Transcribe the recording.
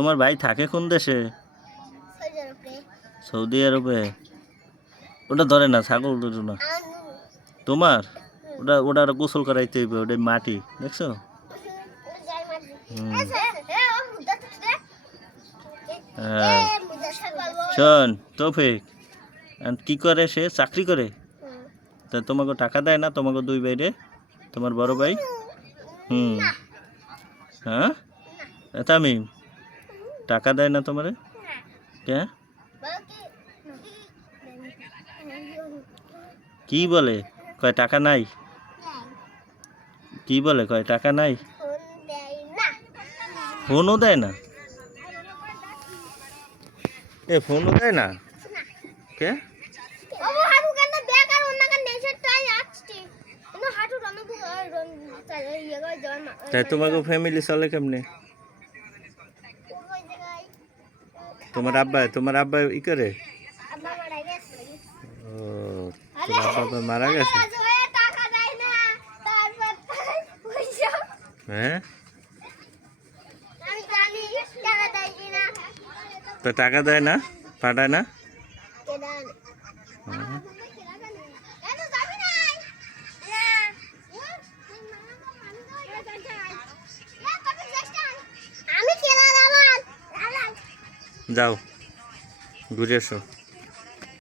তোমার ভাই থাকে কোন দেশে? সৌদি আরবে। ওটা ধরে না, ছাগল ধরে না তোমার। ওটা ওটা গোসল করাইতে হইবে, ওটা মাটি দেখছো। হ্যাঁ শোন তৌফিক, কি করে সে? চাকরি করে। তা তোমাকে টাকা দেয় না তোমাকে দুই ভাইরে? তোমার বড় ভাই? হ্যাঁ তামিম, টাকা দেয় না তোমারে? কে? কি বলে? কয় টাকা নাই? কি বলে? কয় টাকা নাই? ফোনও দেয় না? এ ফোনও দেয় না? কে? তাই তোমাকে ফ্যামিলি চলে কেমনে? তোমার আব্বা ই করে? ও, তোমার আব্বা মারা গেছে? হ্যাঁ, তো টাকা দেয় না, পাঠায় না? যাও ঘুরে এসো।